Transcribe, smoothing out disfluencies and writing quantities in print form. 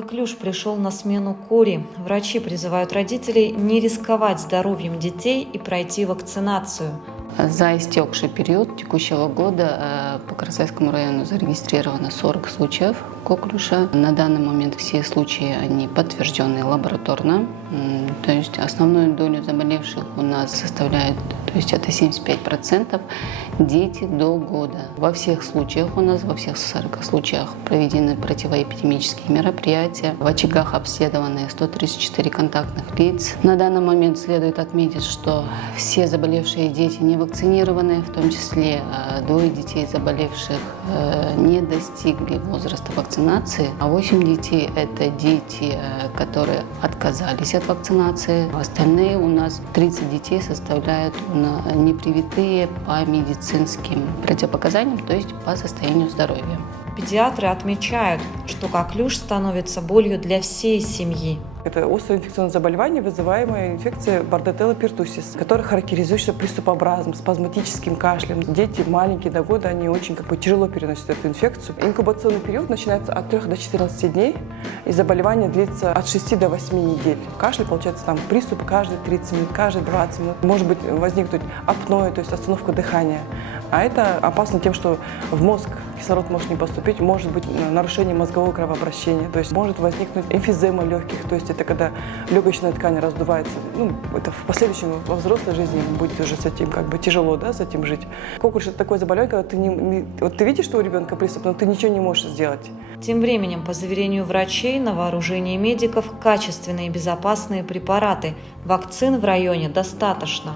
Коклюш пришел на смену кори. Врачи призывают родителей не рисковать здоровьем детей и пройти вакцинацию. За истекший период текущего года по Карасайскому району зарегистрировано 40 случаев коклюша. На данный момент все случаи они подтверждены лабораторно. То есть основную долю заболевших у нас составляет, то есть это 75% дети до года. Во всех случаях у нас, во всех 40 случаях проведены противоэпидемические мероприятия. В очагах обследованы 134 контактных лиц. На данный момент следует отметить, что все заболевшие дети не вакцинированы, в том числе двое детей, заболевших, не достигли возраста вакцинации, а 8 детей – это дети, которые отказались от вакцинации. Остальные у нас 30 детей составляют непривитые по медицинским противопоказаниям, то есть по состоянию здоровья. Педиатры отмечают, что коклюш становится болью для всей семьи. Это острое инфекционное заболевание, вызываемое инфекцией Bordetella pertussis, которая характеризуется приступообразным, спазматическим кашлем. Дети маленькие до года, они очень тяжело переносят эту инфекцию. Инкубационный период начинается от 3 до 14 дней, и заболевание длится от 6 до 8 недель. Кашель, получается, там приступ каждые 30 минут, каждые 20 минут. Может быть возникнуть апноэ, то есть остановка дыхания. А это опасно тем, что в мозг кислород может не поступить, может быть нарушение мозгового кровообращения, то есть может возникнуть эмфизема легких, то есть это когда легочная ткань раздувается. Это в последующем во взрослой жизни будет уже с этим тяжело, с этим жить. Коклюш – это такое заболевание, когда ты видишь, что у ребенка приступ, но ты ничего не можешь сделать. Тем временем, по заверению врачей, на вооружении медиков качественные и безопасные препараты. Вакцин в районе достаточно.